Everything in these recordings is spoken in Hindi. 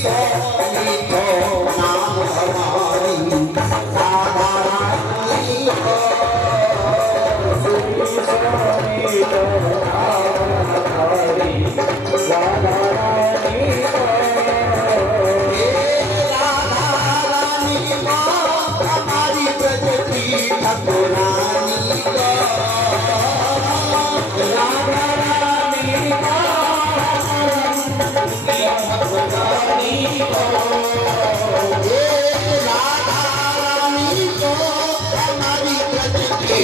मीठो नाम हमारी राधा रानी को मीठो नाम हमारी राधा रानी को राधा रानी को हमारी ब्रज की ठाकुरानी को राधा रानी को ठाकुरानी को राधा रानी को हमारी ब्रज की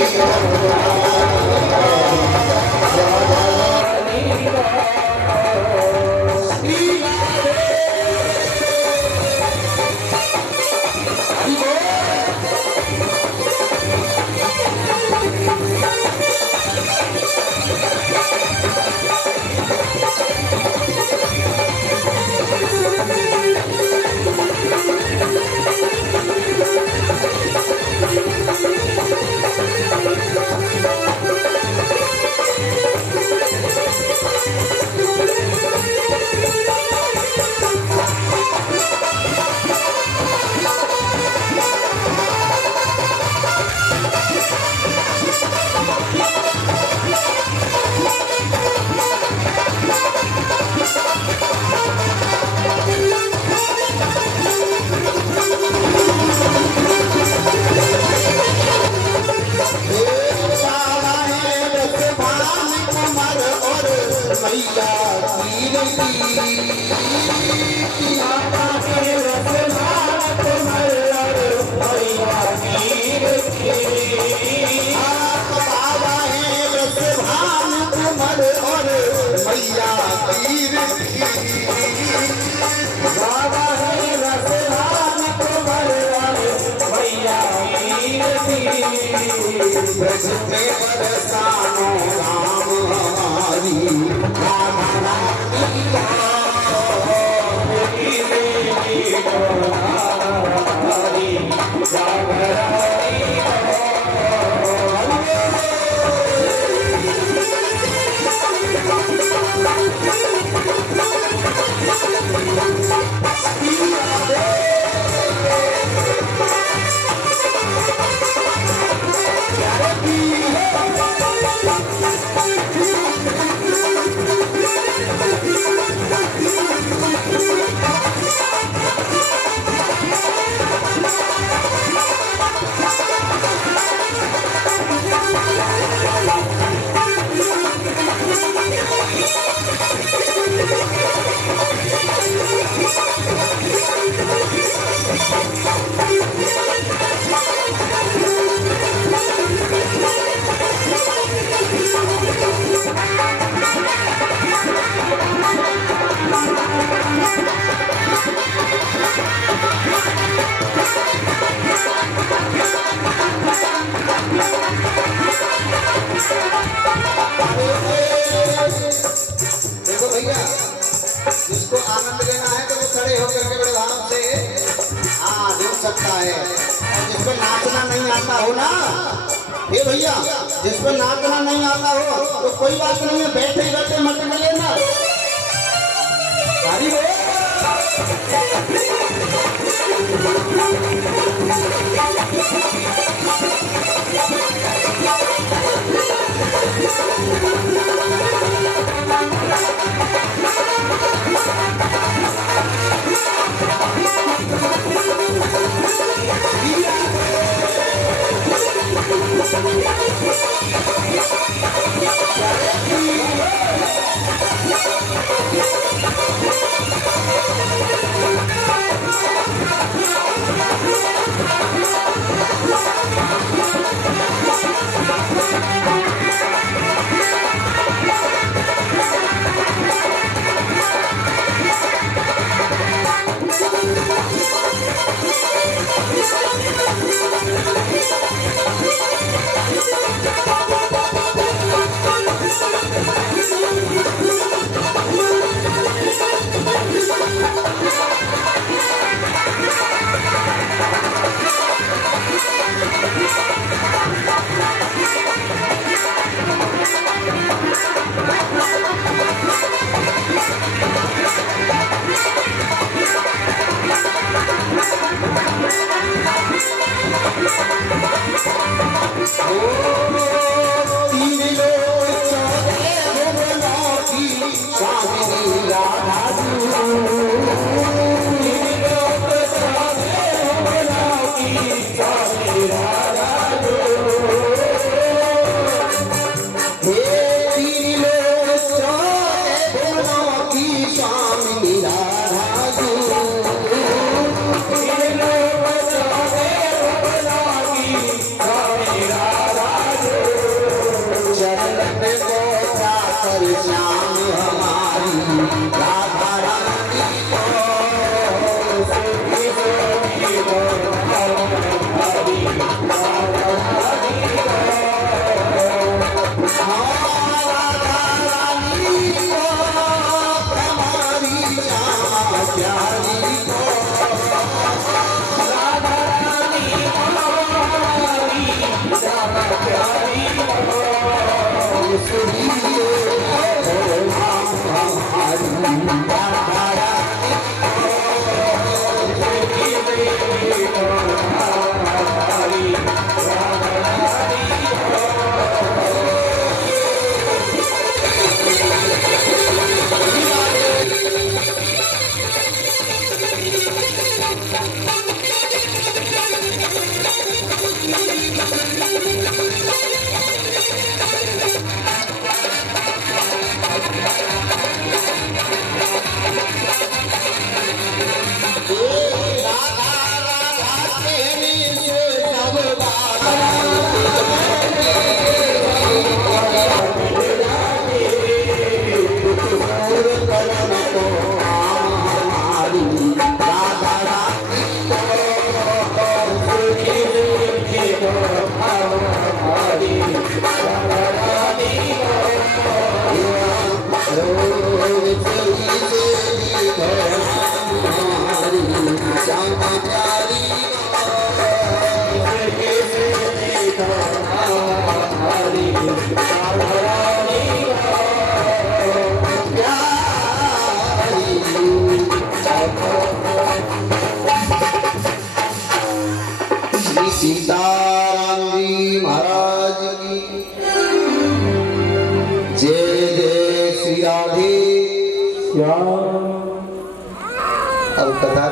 जिसको आनंद लेना है तो वो खड़े होकर के बड़े भाव से देख सकता है। और जिसको नाचना नहीं आता हो ना, हे भैया, जिसको नाचना नहीं आता हो तो कोई बात नहीं है, बैठे ही बैठे मत मिले ना।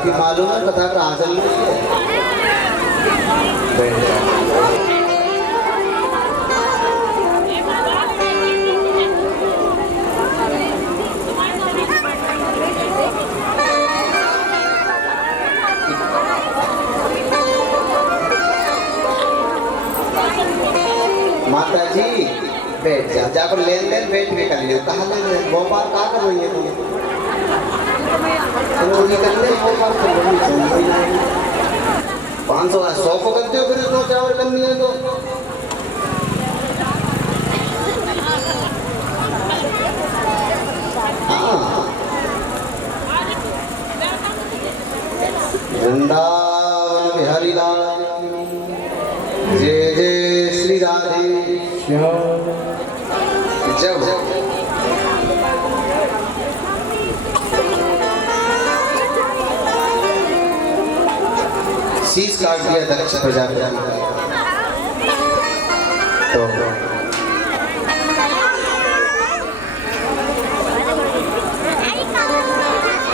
बाकी मालूम है कथा कहाँ चल रही है? बैठ जाओ। माता जी बैठ जा, जाकर लेन देन बैठ के कर लियो। कहाँ ले रहे? भोपाल कहाँ कर रही है तुम? कर ले भोपाल कर रही 500 100 को करते हो, फिर 100 चावल करनी है तो हाँ। वृंदावन बिहारी लाल जय जय श्री राधे श्याम। जब शीश काट दिया दक्ष प्रजापति तो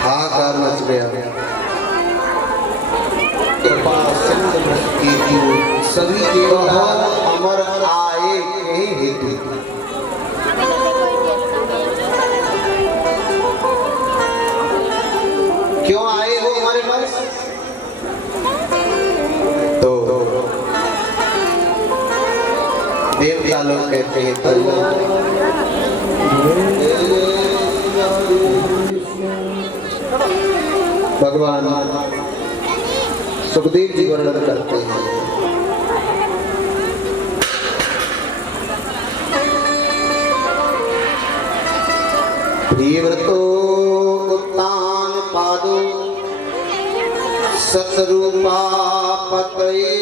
हाहाकार मच गया। कृपा सिंधु की सभी देवता अमर आए कहीं हेतु। क्यों आए हो हमारे पास? तो देवता लोग कहते हैं भगवान सुखदेव जी वर्णन करते हैं। प्रियव्रतो उत्तान पादो सतरूपा पतये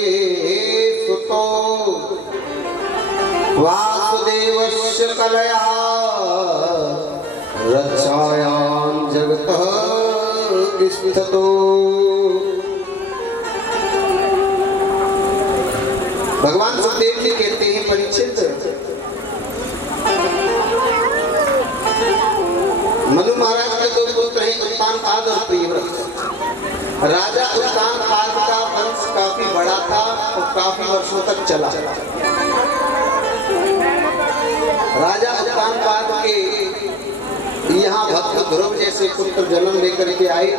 सुतो वासुदेवस्य कलया रक्षायां जगतः स्थितो। भगवान सुखदेव जी कहते हैं परीक्षित, मनु महाराज के दो पुत्र हैं उत्तानपाद और प्रियव्रत। राजा उत्तानपाद का वंश काफी बड़ा था और काफी वर्षों तक चला। राजा उत्तानपाद के यहाँ भक्त ध्रुव जैसे पुत्र जन्म लेकर के आए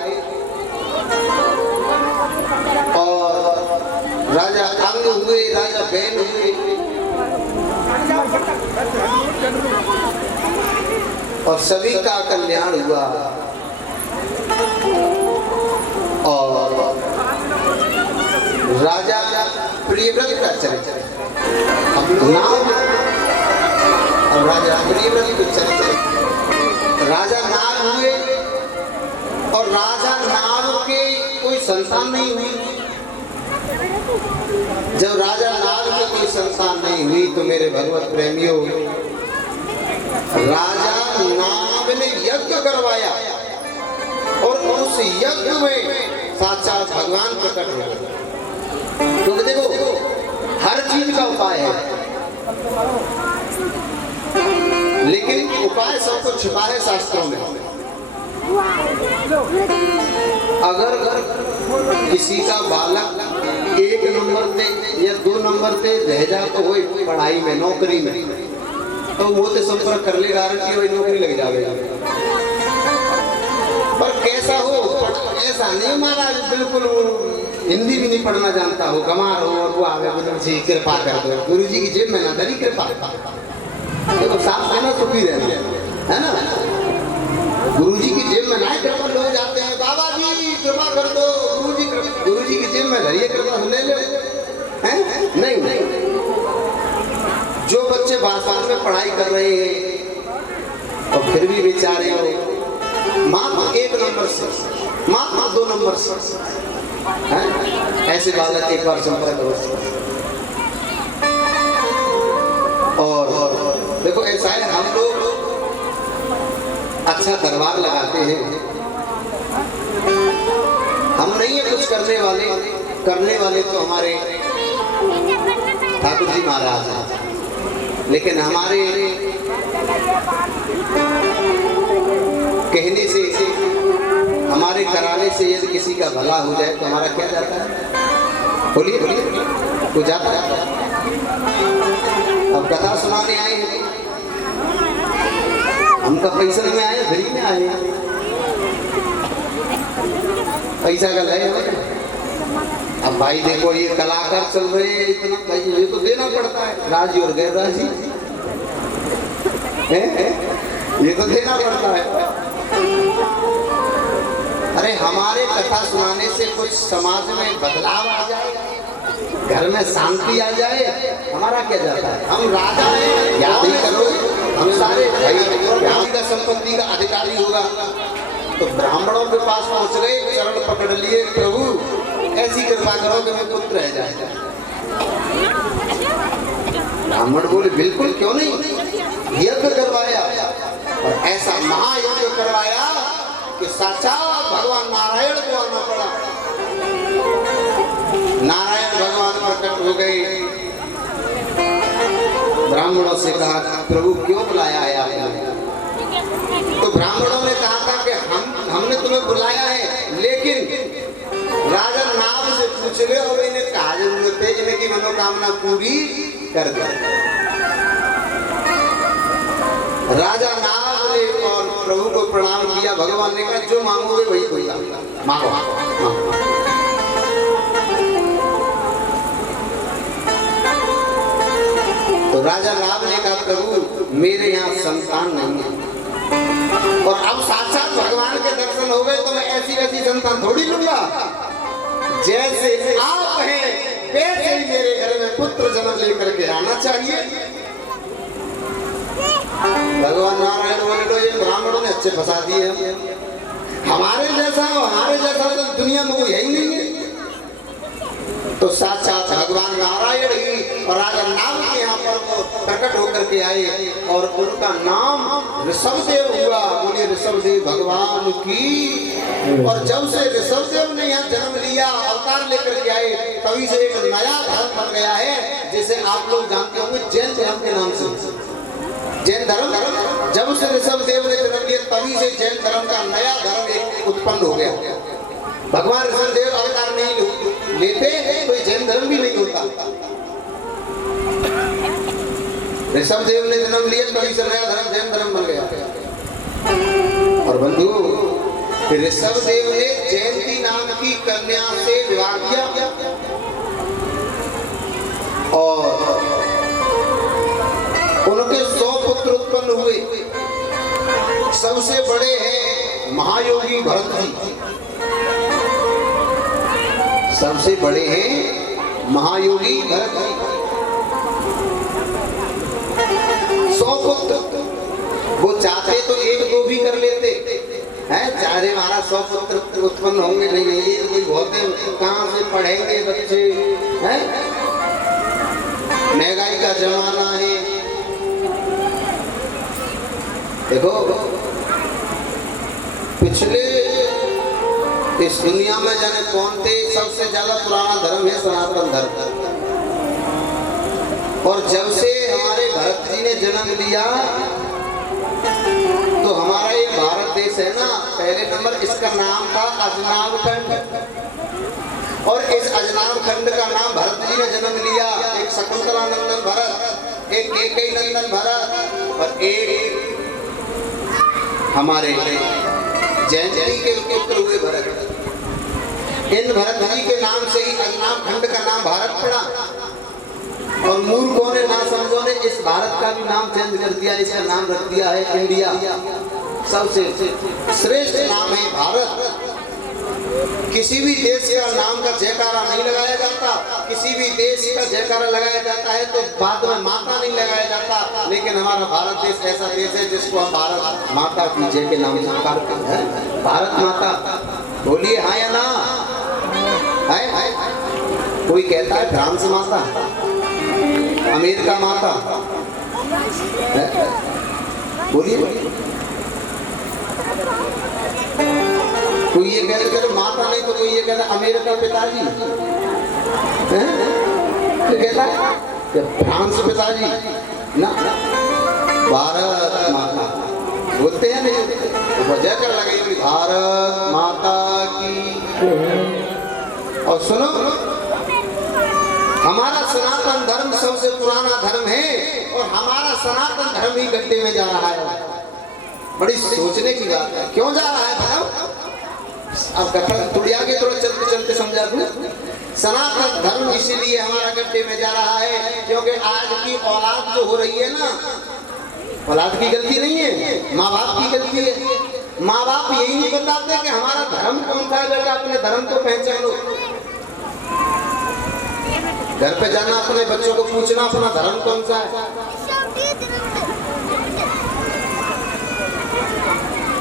और राजा अंग हुए, राजा बैन हुए और सभी का कल्याण हुआ। और राजा प्रियव्रत का चरित्र नाम और राजा प्रियव्रत के चरित्र। राजा नाग हुए और राजा नाग के कोई संतान नहीं हुई। जब राजा नाग की कोई संतान नहीं हुई तो मेरे भगवत प्रेमियों राजा नाग ने यज्ञ करवाया और उस यज्ञ में साक्षात भगवान प्रकट हुए। क्योंकि देखो हर चीज का उपाय है, लेकिन उपाय सब कुछ छुपा है शास्त्रों में। अगर किसी का बालक 1 नंबर पे या 2 नंबर पे रह जा तो वो पढ़ाई में नौकरी में तो वो तो संपर्क कर ले, गारंटी वही नौकरी लग जाएगा। पर कैसा हो ऐसा नहीं महाराज, बिल्कुल हिंदी भी नहीं पढ़ना जानता हो, गंवार हो और वो आवे गुरु जी कृपा कर दो, गुरु जी की जेब में ना धरी कृपा। देखो साफ कहना तो भी रहना है ना, गुरु जी की जेब में ना कृपा लोग जाते हैं, बाबा जी कृपा कर दो, गुरु जी की जेब में धरिए कृपा ले लो। नहीं नहीं, जो बच्चे बाजार में पढ़ाई कर रहे हैं और फिर भी बेचारे हो माँ 1 नंबर से माँ 2 नंबर से ऐसे बालक एक बार संपर्क हो। और देखो ऐसा है, हम लोग अच्छा दरबार लगाते हैं, हम नहीं है कुछ करने वाले तो हमारे ठाकुर जी महाराज हैं, लेकिन हमारे कहने से हमारे कराने से यदि किसी का भला हो जाए तो हमारा क्या जाता है? बोलिए बोलिए, कुछ जाता है? अब कथा सुनाने आए हैं, हमका पैसा में आए, फ्री में आए, पैसा का लय है। अब भाई देखो ये कलाकार चल रहे हैं, इतना भाई ये तो देना पड़ता है, राजी और गैर राजी ये तो देना पड़ता है। अरे हमारे कथा सुनाने से कुछ समाज में बदलाव आ जाए, घर में शांति आ जाए, हमारा क्या जाता है? हम राजा हैं, याद ही करो, हम सारे का संपत्ति का अधिकारी होगा। तो ब्राह्मणों के पास पहुंच गए, चरण पकड़ लिए, प्रभु ऐसी कृपा करो कि मैं पुत्र रह जाए। ब्राह्मण बोले बिल्कुल, क्यों नहीं, यज्ञ करवाया और ऐसा महायज्ञ करवाया कि साक्षात भगवान नारायण को आना पड़ा। नारायण भगवान प्रकट हो गए, ब्राह्मणों से कहा प्रभु क्यों बुलाया है आपने? तो ब्राह्मणों ने कहा था कि हमने तुम्हें बुलाया है, लेकिन राजा नाम से पूछ ले और इन्हें कहा जरूरत है, इनकी मनोकामना पूरी कर दे। राजा नाग ने और प्रभु को प्रणाम किया। भगवान ने कहा जो मांगोगे वही दूंगा, मांगो। तो राजा नाग ने कहा प्रभु मेरे यहाँ संतान नहीं है, और अब साक्षात भगवान के दर्शन हो गए तो मैं ऐसी वैसी संतान थोड़ी लूंगा, जैसे आप हैं वैसे ही मेरे घर में पुत्र जन्म लेकर के आना चाहिए। भगवान नारायण बोले तो ये ब्राह्मणों ने अच्छे फंसा दिए, हमारे जैसा तो दुनिया में कोई है ही नहीं है। तो साक्षात भगवान नारायण ही और राजा नाग के यहाँ पर वो प्रकट होकर के आए और उनका नाम ऋषभदेव हुआ। बोलिए ऋषभदेव भगवान की। और जब से ऋषभदेव ने यहाँ जन्म लिया, अवतार लेकर के आए, तभी से एक नया धर्म बन गया है, जिसे आप लोग जानते होंगे जैन धर्म के नाम से। जैन धर्म जब से ऋषभदेव ने जन्म लिया तभी से जैन धर्म का नया धर्म एक उत्पन्न हो गया। भगवान ऋषभदेव अवतार नहीं लेते तो जैन धर्म भी नहीं होता। ऋषभदेव ने जन्म लिया तभी से नया धर्म जैन धर्म बन गया। और बंधु ऋषभदेव ने जयंती नाम की कन्या से विवाह किया और उनके 100 पुत्र उत्पन्न हुए। सबसे बड़े हैं महायोगी भरत जी, सबसे बड़े हैं महायोगी भरत जी। 100 पुत्र, वो चाहते तो एक दो भी कर लेते हैं, चाहे हमारा 100 पुत्र उत्पन्न होंगे, नहीं ये कोई बहुत कहाँ से पढ़ेंगे बच्चे हैं, महंगाई का जमाना है। देखो पिछले इस दुनिया में जाने कौन थे, सबसे ज्यादा पुराना धर्म है सनातन धर्म। और जब से हमारे भरत जी ने जन्म लिया तो हमारा ये भारत देश है ना, पहले नंबर इसका नाम था अजनाब खंड, और इस अजनाब खंड का नाम भरत जी ने जन्म लिया। एक शकुंतला नंदन भरत, एक केकई नंदन भरत और एक हमारे जयंती के पुत्र हुए भरत। इन भरत जी के नाम से ही अजनाब खंड का नाम भारत पड़ा। और मूर्खों ने, ना समझों ने इस भारत का भी नाम चेंज कर दिया, इसका नाम रख दिया है इंडिया। सबसे श्रेष्ठ नाम है भारत। किसी भी देश का नाम का जयकारा नहीं लगाया जाता, किसी भी देश का जयकारा लगाया जाता है तो बाद में माता नहीं लगाया जाता, लेकिन हमारा भारत देश ऐसा देश है जिसको हम भारत माता की जय के नाम से पुकारते हैं। भारत माता, बोलिए हाँ या ना? है? कोई कहता है फ्रांस माता, अमेरिका माता, बोलिए। कोई ये कहते चलो माता नहीं तो कोई ये कहता अमेरिका पिताजी, कहता है फ्रांस पिताजी ना, भारत माता। बोलते हैं नहीं, तो वजह कर लगे भारत माता की। और सुनो, हमारा सनातन धर्म सबसे पुराना धर्म है और हमारा सनातन धर्म ही गड्ढे में जा रहा है। बड़ी सोचने की बात है, क्यों जा रहा है बताओ? अब कथा थोड़ी आगे थोड़ा चलते चलते समझा दूं। सनातन धर्म इसीलिए हमारा गड्ढे में जा रहा है क्योंकि आज की औलाद जो हो रही है ना, औलाद की गलती नहीं है, माँ बाप की गलती है। माँ बाप यही नहीं बताते कि हमारा धर्म कौन सा है, बेटा अपने धर्म को पहचानो। घर पे जाना, अपने बच्चों को पूछना अपना धर्म कौन सा है।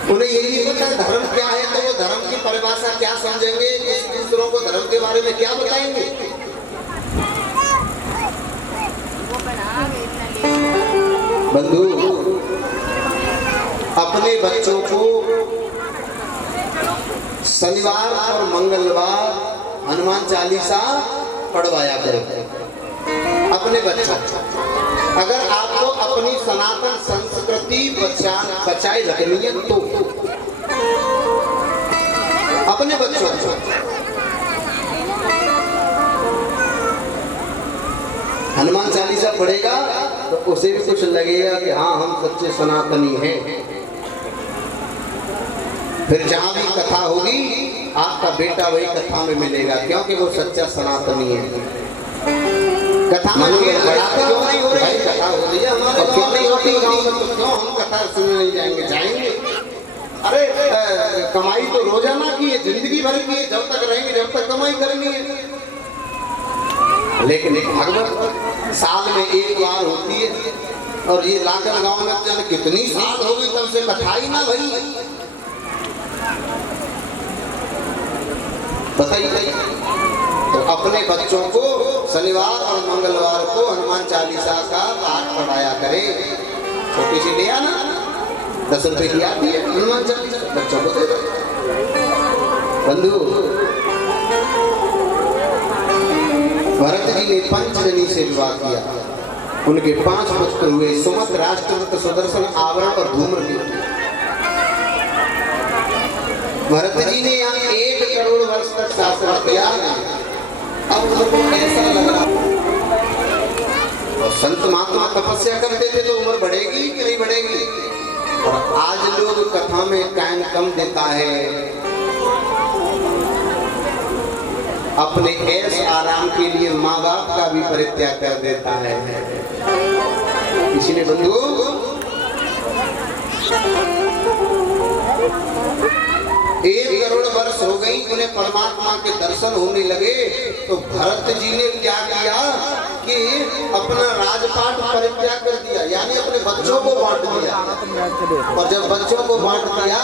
उन्हें यही नहीं पता धर्म क्या है, तो वो धर्म की परिभाषा क्या समझेंगे, दूसरों को धर्म के बारे में क्या बताएंगे। बंधु, अपने बच्चों को शनिवार और मंगलवार हनुमान चालीसा पढ़वाया करो। अपने बच्चों, अगर आपको अपनी सनातन संस्कृति बचाए रखनी है तो अपने बच्चों को हनुमान चालीसा पढ़ेगा तो उसे भी कुछ लगेगा कि हाँ हम सच्चे सनातनी हैं। फिर जहां भी कथा होगी आपका बेटा वही कथा में मिलेगा, क्योंकि वो सच्चा सनातनी है। कथा में क्यों नहीं हो रही? कथा हो रही है हमारे, क्यों नहीं होती गाँव में, तो क्यों हम कथा सुनने नहीं जाएंगे? जाएंगे। अरे कमाई तो रोजाना की है, जिंदगी भर की है, जब तक रहेंगे जब तक कमाई करनी है। लेकिन एक भागवत साल में एक बार होती है, और ये लाकर गांव में चल कितनी साल हो गई तब से कथा ही ना भई। बताइए। तो अपने बच्चों को शनिवार और मंगलवार को हनुमान चालीसा का पाठ पढ़ाया करें। छोटी सी ले आना, 10 रुपए की आती है हनुमान चालीसा, बच्चों को दे दो। बंधु, भरत जी ने पंचजनी से विवाह किया, उनके 5 पुत्र हुए, सुमत, राष्ट्रवत, सुदर्शन, आवरण और धूम्रकेतु। भरत जी ने यहाँ 1 करोड़ वर्ष तक शासन किया। अब उनको कैसा लग रहा? और संत महात्मा तपस्या करते थे तो उम्र बढ़ेगी कि नहीं बढ़ेगी? और आज लोग कथा में टाइम कम देता है, अपने ऐश आराम के लिए माँ बाप का भी परित्याग कर देता है। इसलिए बंधु, 1 करोड़ वर्ष हो गई, उन्हें परमात्मा के दर्शन होने लगे, तो भरत जी ने क्या किया कि अपना राजपाट परित्याग कर दिया, यानी अपने बच्चों को बांट दिया। और जब बच्चों को बांट दिया,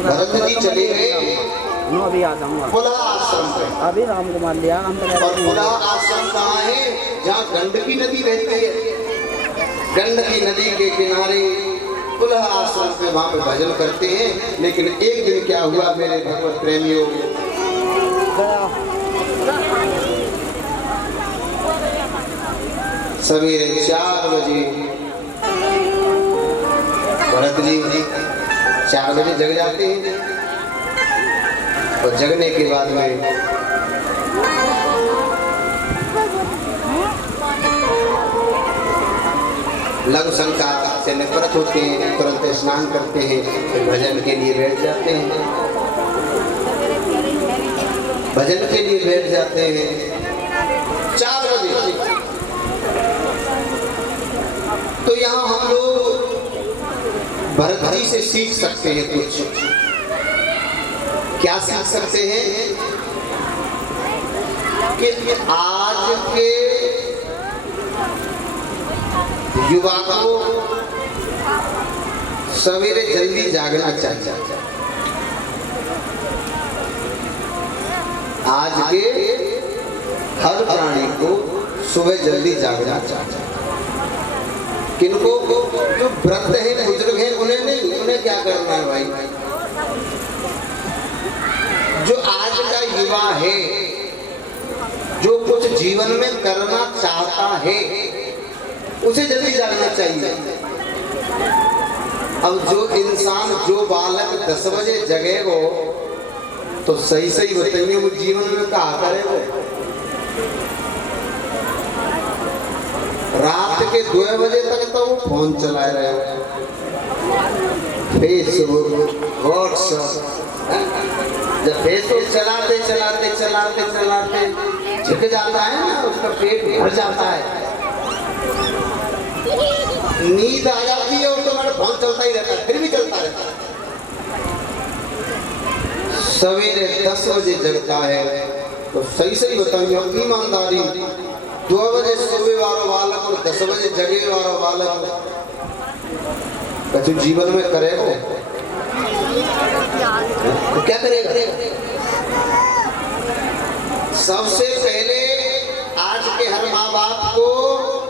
भरत जी चले गए अभी आ जाऊंगा पुलह आश्रम पे। अभी राम कुमार लिया हम। और पुलह आश्रम कहाँ है? जहाँ गंडकी नदी बहती है, गंडकी नदी के किनारे पुलह आश्रम पे, वहां पे भजन करते हैं। लेकिन एक दिन क्या हुआ मेरे भगवत प्रेमियों, सवेरे 4 बजे भरत जी 4 बजे जग जाते हैं। और जगने के बाद में लघु शंका से निवृत्त होते हैं, तुरंत स्नान करते हैं, फिर भजन के लिए बैठ जाते हैं। भजन के लिए बैठ जाते हैं 4 बजे। तो यहाँ हम लोग भरत जी से सीख सकते हैं कुछ। क्या सीख सकते हैं? कि आज के युवा को सवेरे जल्दी जागना चाहिए। आज के हर प्राणी को सुबह जल्दी जागना चाहिए। किनको? जो वृद्ध हैं, बुजुर्ग हैं, उन्हें नहीं, उन्हें क्या करना है भाई? जो आज का युवा है, जो कुछ जीवन में करना चाहता है, उसे जल्दी जागना चाहिए। अब जो इंसान, जो बालक 10 बजे जगेगो तो सही सही बताइए वो जीवन में क्या करेगो। रात के 2 बजे तक तो वो फोन चलाए रहे हो, फेसबुक, व्हाट्सएप। जब फेसबुक चलाते चलाते चलाते चलाते झुक जाता है ना, उसका पेट भर जाता है, नींद आ जाती है और तुम्हारा फोन चलता ही रहता है, फिर भी चलता रहता है। सवेरे 10 बजे जगता है तो सही सही बताइए ईमानदारी, 2 बजे सोने वाला बालक और 10 बजे जगे वाला बालक तो तू जीवन में करेगा तो क्या करेगा? सबसे पहले आज के हर माँ बाप को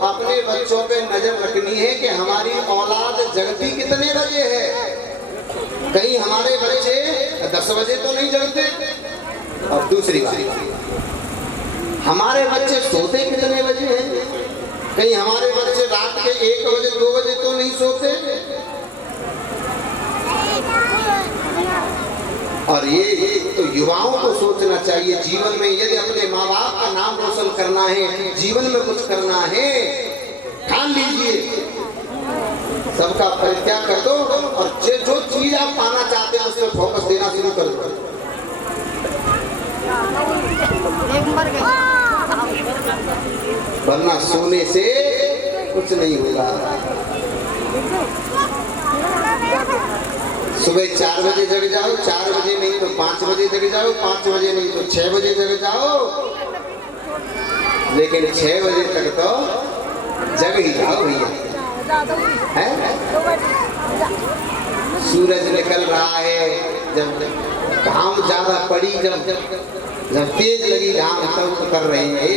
अपने बच्चों पे नजर रखनी है कि हमारी औलाद जगती कितने बजे है। कहीं हमारे बच्चे 10 बजे तो नहीं जगते। और दूसरी बात, हमारे बच्चे सोते कितने बजे हैं? कहीं हमारे बच्चे रात के 1 बजे 2 बजे तो नहीं सोते। और ये तो युवाओं को सोचना चाहिए जीवन में, यदि अपने माँ बाप का नाम रोशन करना है, जीवन में कुछ करना है, ठान लीजिए सबका परित्याग कर दो और जो चीज आप पाना चाहते हैं उस पर फोकस देना शुरू कर दो। वरना सोने से कुछ नहीं होगा। सुबह 4 बजे जग जाओ, 4 बजे नहीं तो 5 बजे जग जाओ, 5 बजे नहीं तो 6 बजे जग जाओ, लेकिन 6 बजे तक तो जग ही जाओ भैया। सूरज निकल रहा है, जब घाम ज्यादा पड़ी, जब तेज लगी घाम तब कर रहे हैं,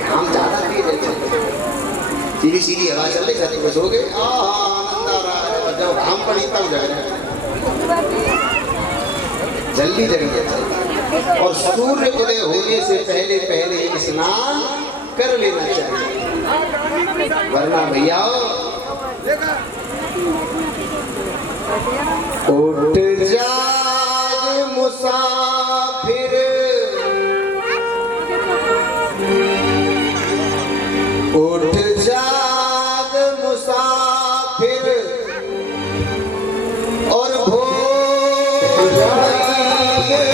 घाम ज्यादा तेज है, सीधी सीधी हवा चल रही है, बस हो गए आनंद आ रहा है। जब घाम पड़ी तब जग रहे, जल्दी जगना और सूर्य उदय होने से पहले पहले स्नान कर लेना चाहिए, वरना भैया उठ जाग मुसाफिर, उठ जाग मुसाफिर और भोर जागत है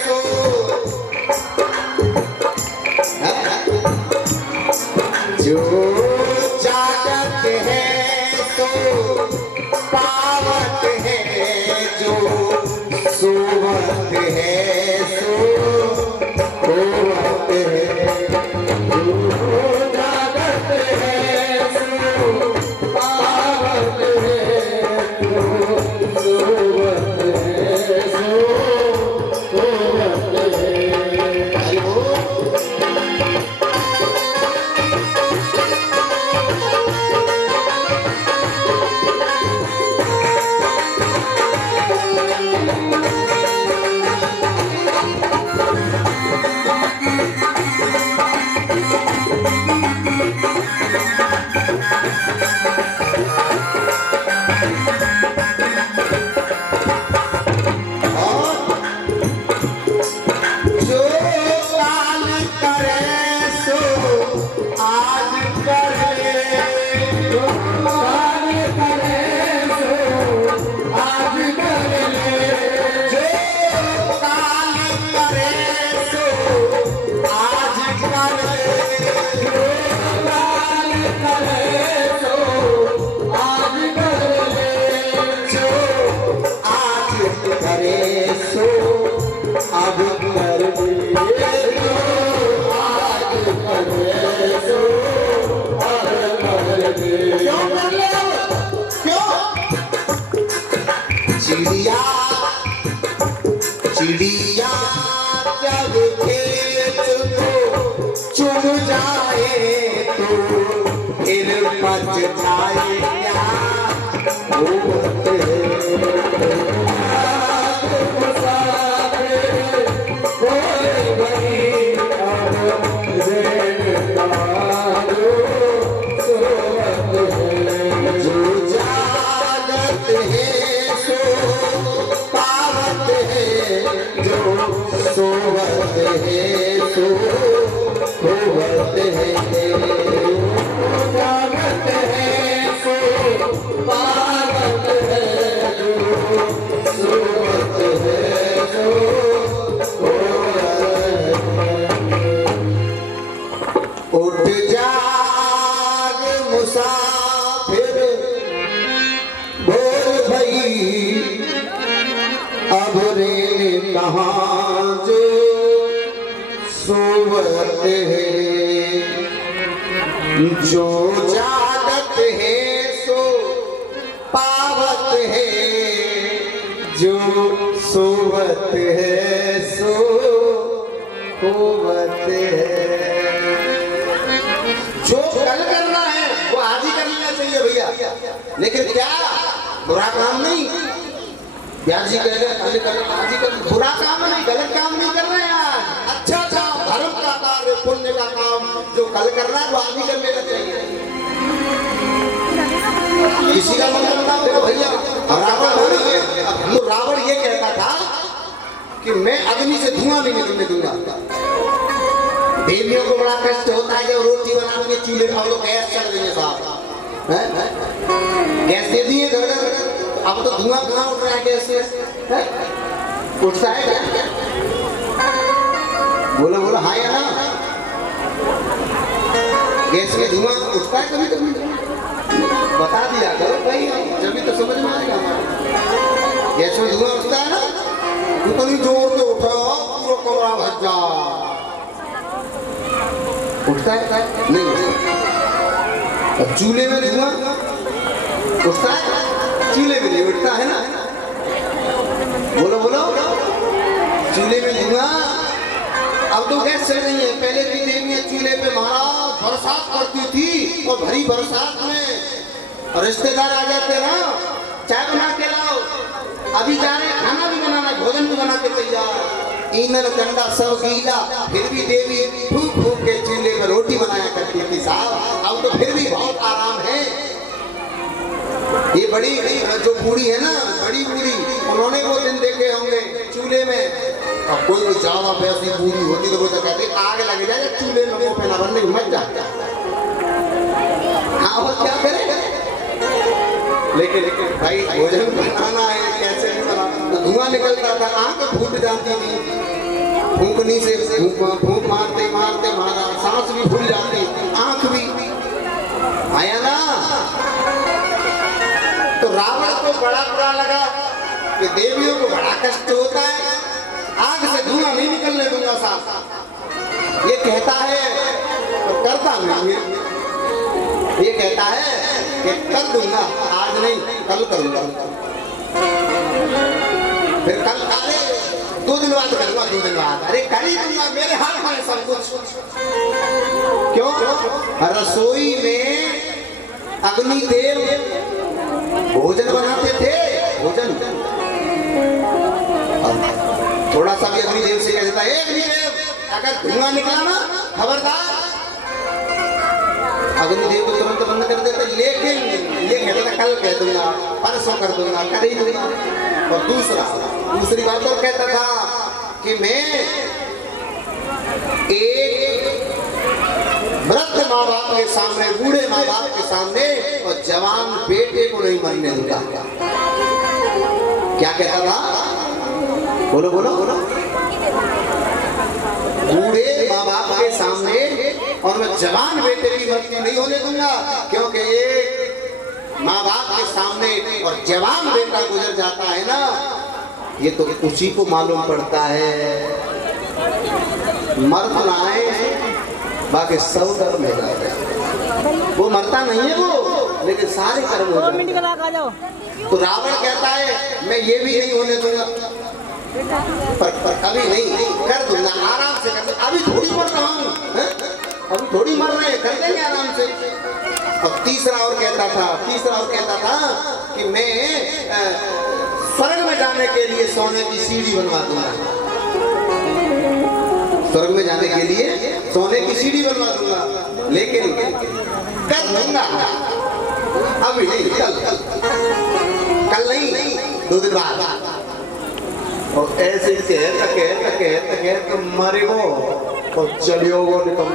सो जो जागत है तो पावत है, जो सोवत है सो होवत है, जो जागत है सो पावत है, जो सोवत है सो होवत है। चिड़िया चिड़िया जब खेत को चुन जाए तो फिर पछताए क्या कहाँ जो सोवत है, जो जागत है सो पावत है, जो सोवत है सो होवत है। जो कल करना है वो आज ही कर लेना चाहिए भैया, लेकिन क्या बुरा काम नहीं। व्यास जी कह रहे कल कर आज ही कर, बुरा काम नहीं, गलत काम नहीं कर रहे हैं। अच्छा काम, धर्म का कार्य, पुण्य का काम जो कल करना है वो आज ही कर लेना चाहिए। किसी का मतलब बताओ, देखो भैया रावण ये कहता था कि मैं अग्नि से धुआं नहीं निकलने दूंगा। देवियों को बड़ा कष्ट होता है जब रोटी बनाने के चूल्हे पर लोग गैस चल रही है साहब, गैस दे दिए घर, अब तो धुआं कहाँ उठ रहा है गैस से, उठता है क्या? बोलो बोलो हाँ या ना? गैस में धुआं उठता है कभी कभी? बता दिया करो भाई, जब तो समझ में आएगा हमारा। गैस में धुआं उठता है ना, उतनी जोर से उठा पूरा कमरा भर जा, उठता है नहीं? चूल्हे में धुआं उठता है, चूल्हे में नहीं उठता है ना? बोलो बोलो, चूल्हे में धुआं। अब तो गैस चल रही है, पहले भी देवियां चूल्हे पे महाराज बरसात करती थी, और भरी बरसात में रिश्तेदार आ जाते ना, चाय बना के लाओ, अभी जा रहे खाना भी बनाना, भोजन भी बना के तैयार, ईंधन कंडा सब गीला, फिर भी देवी फूक फूक के चूल्हे में रोटी बनाया करती थी साहब। अब तो फिर भी बहुत आराम है। ये बड़ी जो बूढ़ी है ना, बड़ी बूढ़ी, उन्होंने वो दिन देखे होंगे चूल्हे में। अब कोई ज्यादा पैसी बूढ़ी होती तो वो तो कहते आग लग जाए चूल्हे में, वो पहना बनने मत जा। हाँ वो क्या करे, लेकिन भाई भोजन बनाना है, कैसे भी बनाना, तो धुआं निकलता था, आंख फूट जाती थी, फूंकनी से फूंक मारते मारते मारा, सांस भी फूल जाती, आंख भी आया ना। तो रावण को बड़ा बुरा लगा कि देवियों को बड़ा कष्ट होता है, आग से धुआं नहीं निकलने दूंगा साहब। ये कहता है तो करता नहीं है, ये कहता है कि कर दूंगा, आज नहीं कल करूंगा, फिर कल, अरे 2 दिन बाद करूंगा, 2 दिन बाद, अरे कर ही दूंगा, मेरे हाथ में सब कुछ। क्यों? रसोई में अग्निदेव भोजन बनाते थे, भोजन थोड़ा सा भी अग्निदेव से कह देता है अग्निदेव अगर धुआं निकला ना खबरदार, अग्निदेव को तुरंत बंद कर देता, लेकिन ये कहता था कल कह दूंगा, परसों कर दूंगा, कर ही दूंगा। और दूसरी बात और कहता था कि मैं एक वृद्ध माँ बाप के सामने, बूढ़े माँ बाप के सामने और जवान बेटे को नहीं मरने दूंगा। क्या कहता था? बोलो बोलो बोलो। बूढ़े माँ बाप के सामने और मैं जवान बेटे की मृत्यु नहीं होने दूंगा, क्योंकि ये माँ बाप के सामने और जवान बेटा गुजर जाता है ना, ये तो उसी को मालूम पड़ता है, मर तो ना है, बाकी सब कर्म हो जाते हैं, वो मरता नहीं है वो, लेकिन सारे कर्म हो जाते हैं। तो रावण कहता है मैं ये भी नहीं होने दूंगा, पर कभी नहीं, कर दूंगा, आराम से कर दूंगा, अभी थोड़ी मर रहा हूँ, अभी थोड़ी मर रहे हैं, कर देंगे आराम से। और तीसरा और कहता था कि मैं स्वर्ग में जाने के लिए सोने की सीढ़ी बनवा दूंगा, स्वर्ग में जाने के लिए सोने की सीढ़ी बनवा दूंगा, लेकिन कर दूंगा, अभी नहीं, कल नहीं, 2 दिन बाद। और ऐसे कहता मरे वो और चलियो वो निकल